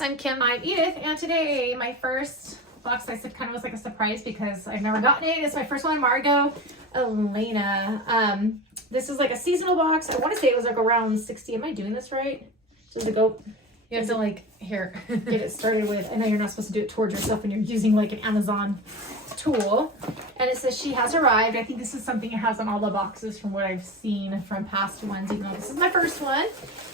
guys, I'm Kim. I'm Edith, and today my first box I said kind of was like a surprise because I've never gotten it. It's my first one, Margot Elena. This is like a seasonal box. I want to say it was like around 60. Am I doing this right? Does it go? You have to like, here. Get it started with. I know you're not supposed to do it towards yourself when you're using like an Amazon tool. And it says she has arrived. I think this is something it has on all the boxes from what I've seen from past ones, even though this is my first one.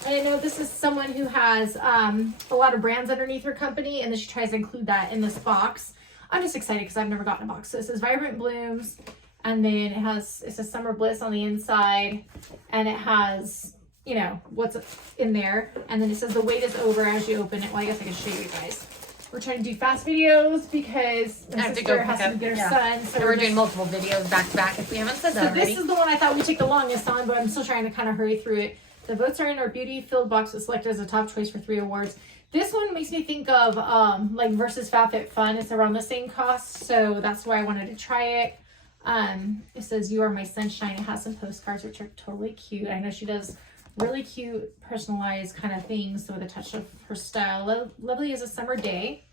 And I know this is someone who has a lot of brands underneath her company, and then she tries to include that in this box. I'm just excited because I've never gotten a box. So it says Vibrant Blooms, and then it says Summer Bliss on the inside, and it has, you know, what's in there. And then it says the wait is over as you open it. Well, I guess I can show you guys. We're trying to do fast videos because my sister has to get her son. So we're doing multiple videos back to back if we haven't said that already. This is the one I thought we'd take the longest on, but I'm still trying to kind of hurry through it. The votes are in our beauty-filled box was selected as a top choice for 3 awards. This one makes me think of like versus FabFitFun. It's around the same cost, so that's why I wanted to try it. It says you are my sunshine. It has some postcards which are totally cute. I know she does really cute personalized kind of things with a touch of her style. Lovely as a summer day.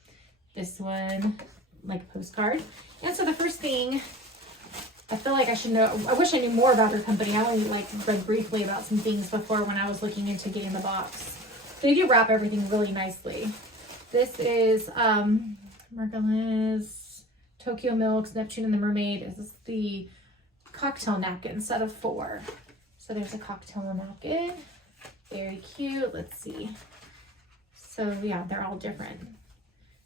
This one, like a postcard. And so the first thing, I feel like I should know, I wish I knew more about her company. I only like read briefly about some things before when I was looking into getting the box. They do wrap everything really nicely. This is Margot Elena's Tokyo Milk's Neptune and the Mermaid. This is the cocktail napkin set of 4. So there's a cocktail napkin. Very cute. Let's see. So yeah, they're all different.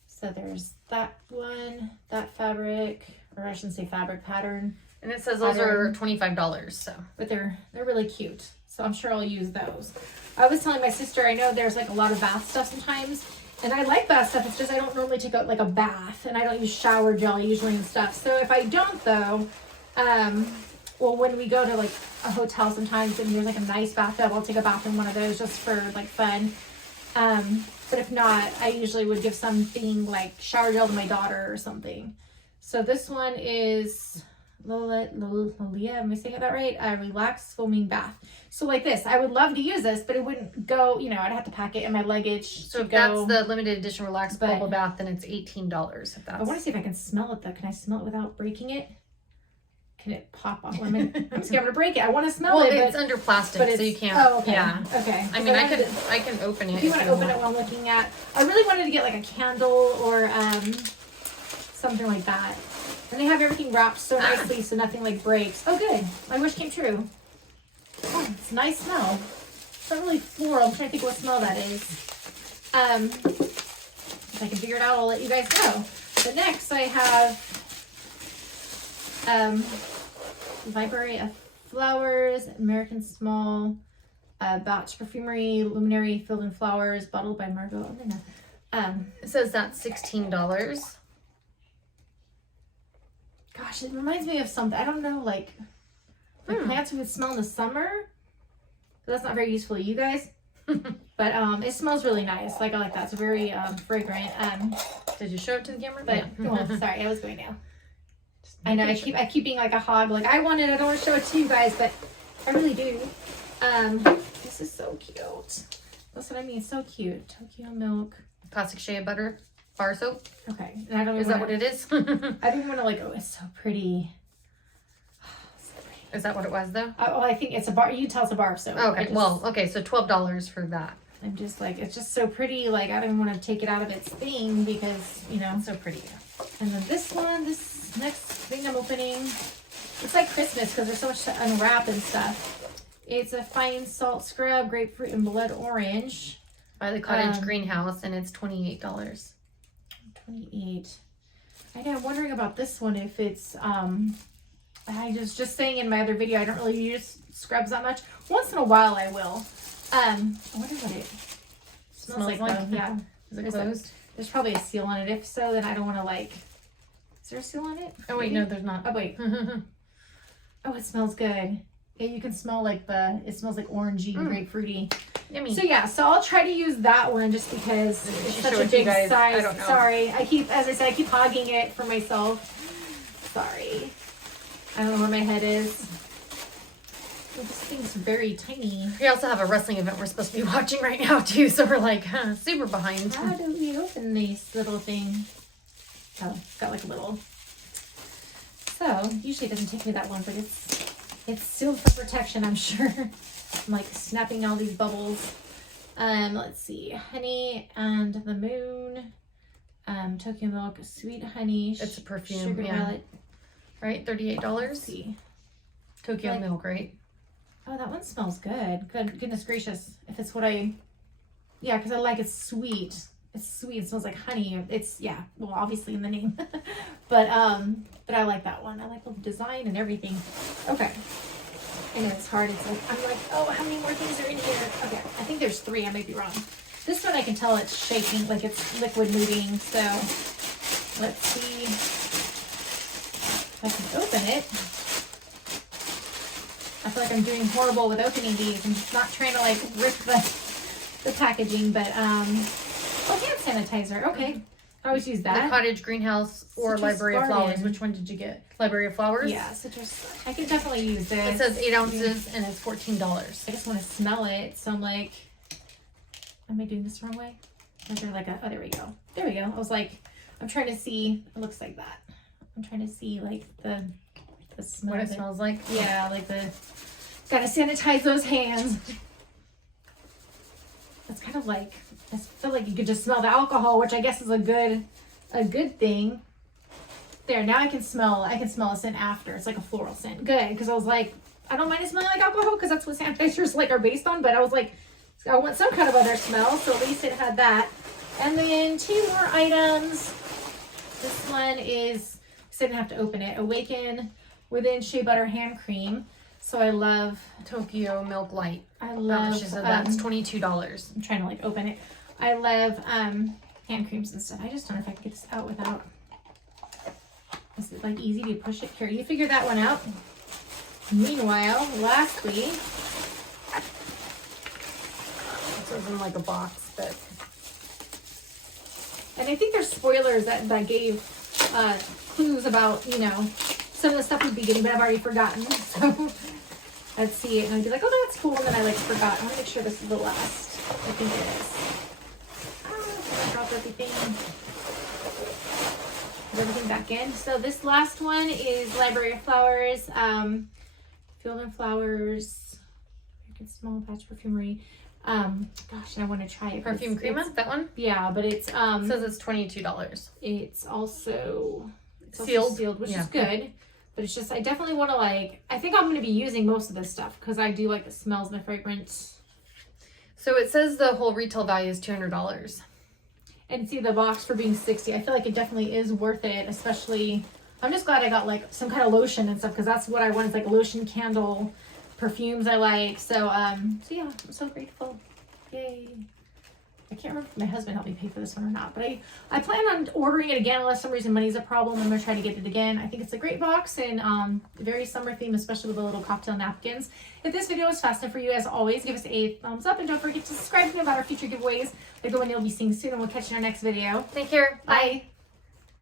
So there's that one, that fabric, or I shouldn't say fabric, pattern. And it says those are $25, so. But they're really cute. So I'm sure I'll use those. I was telling my sister, I know there's like a lot of bath stuff sometimes. And I like bath stuff, it's just I don't normally take out like a bath. And I don't use shower gel usually and stuff. So if I don't though, well, when we go to like a hotel sometimes and there's like a nice bathtub, I'll take a bath in one of those just for like fun. But if not, I usually would give something like shower gel to my daughter or something. So this one is Lolia, am I saying that right? A relaxed foaming bath. So like this, I would love to use this, but it wouldn't go, you know, I'd have to pack it in my luggage. So if that's the limited edition relaxed bubble bath, then it's $18 if that's. I want to see if I can smell it though. Can I smell it without breaking it? Can it pop off? I'm scared I'm gonna break it. I want to smell it. Well, it's under plastic, so you can't. Oh, okay. Yeah. Okay. I mean, I can open it. If you want to open it while I'm looking at, I really wanted to get like a candle or something like that. And they have everything wrapped so nicely, so nothing like breaks. Oh, good. My wish came true. Oh, it's a nice smell. It's not really floral. I'm trying to think what smell that is. If I can figure it out, I'll let you guys know. But next, I have Library of Flowers, American Small Batch Perfumery, Luminary Filled in Flowers, bottled by Margot Elena. It says that's $16. Gosh, it reminds me of something. I don't know, like plants we would smell in the summer. But that's not very useful to you guys. But it smells really nice. Like I like that. It's very fragrant. Did you show it to the camera? But well, sorry, I was going now. I know I keep being like a hog. Like I want it. I don't want to show it to you guys, but I really do. This is so cute. That's what I mean. It's so cute. Tokyo Milk. Classic shea butter bar soap. Okay. And I don't. Is that what it is? I didn't want to like. Oh, it's so pretty. Is that what it was though? Oh, I think it's a bar. You can tell it's a bar soap. Okay. Well, okay. So $12 for that. I'm just like, it's just so pretty. Like I don't even want to take it out of its thing because you know it's so pretty. And then this one, this next thing I'm opening, it's like Christmas because there's so much to unwrap and stuff. It's a fine salt scrub, grapefruit and blood orange. By the Cottage Greenhouse, and it's $28. 28. I know, I'm wondering about this one if it's, I was just saying in my other video, I don't really use scrubs that much. Once in a while I will. I wonder what it smells like though. Yeah. Is it closed? There's probably a seal on it. If so, then I don't want to like, is there a seal on it? Oh wait, no, there's not. Oh wait. Oh, it smells good. Yeah, you can smell like it smells like orangey, grapefruity. Yummy. So yeah, so I'll try to use that one just because it's such a big size. I don't know. Sorry, as I said, I keep hogging it for myself. Sorry. I don't know where my head is. This thing's very tiny. We also have a wrestling event we're supposed to be watching right now too, so we're like super behind. How do we open these little things? Oh, it's got like a little. So usually it doesn't take me that long, but it's sealed for protection, I'm sure. I'm like snapping all these bubbles. Let's see, honey and the moon. Tokyo milk, sweet honey. It's a perfume, sugar yeah. violet. Right, $38. Let's see. Tokyo Like- milk, right? Oh, that one smells good. Goodness gracious. If it's what yeah, because I like it's sweet. It's sweet. It smells like honey. It's, yeah, well, obviously in the name. but I like that one. I like the design and everything. Okay. I know it's hard. It's like, I'm like, oh, how many more things are in here? Okay. I think there's 3. I might be wrong. This one I can tell it's shaking, like it's liquid moving. So let's see if I can open it. I feel like I'm doing horrible with opening these. I'm just not trying to like rip the packaging, but oh, hand sanitizer. Okay, I always use The that. cottage greenhouse or Citrus library of flowers. garden. Which one did you get? Library of flowers? Yeah, citrus. I could definitely use this. It says 8 ounces and it's $14. I just want to smell it, so I'm like, am I doing this the wrong way? Or is there like a? Oh, there we go. There we go. I was like, I'm trying to see. It looks like that. I'm trying to see like the smell. What it of it. smells like? Yeah, like the. Gotta sanitize those hands. It's kind of like, I feel like you could just smell the alcohol, which I guess is a good thing. There, now I can smell a scent after. It's like a floral scent. Good, because I was like, I don't mind it smelling like alcohol because that's what sanitizers like are based on, but I was like, I want some kind of other smell, so at least it had that. And then 2 more items. This one is, so I didn't have to open it. Awaken Within Shea Butter Hand Cream. So I love Tokyo milk light. I love She said that's $22. I'm trying to like open it. I love hand creams and stuff. I just don't know if I can get this out without. Is it like easy to push it? Here, you figure that one out. Meanwhile, lastly, This was in like a box, but and I think there's spoilers that gave clues about, you know, some of the stuff we'd be getting, but I've already forgotten. So I'd see it and I'd be like, oh, that's cool. And then I like forgot. I want to make sure this is the last. I think it is. I dropped everything. Put everything back in. So this last one is Library of Flowers, Field and Flowers, American Small Batch Perfumery. Gosh, I want to try it. perfume crema, that one? Yeah, but it's It says it's $22. it's also Sealed, which yeah. is good. But it's just, I definitely want to like, I think I'm going to be using most of this stuff because I do like the smells and the fragrance. So it says the whole retail value is $200. And see the box for being $60. I feel like it definitely is worth it, especially, I'm just glad I got like some kind of lotion and stuff because that's what I want. It's like lotion, candle, perfumes I like. So, so yeah, I'm so grateful. Yay. I can't remember if my husband helped me pay for this one or not, but I plan on ordering it again unless some reason money's a problem. I'm going to try to get it again. I think it's a great box and very summer theme, especially with the little cocktail napkins. If this video was fascinating for you, as always, give us a thumbs up and don't forget to subscribe to know about our future giveaways, like the one you'll be seeing soon, and we'll catch you in our next video. Take care. Bye.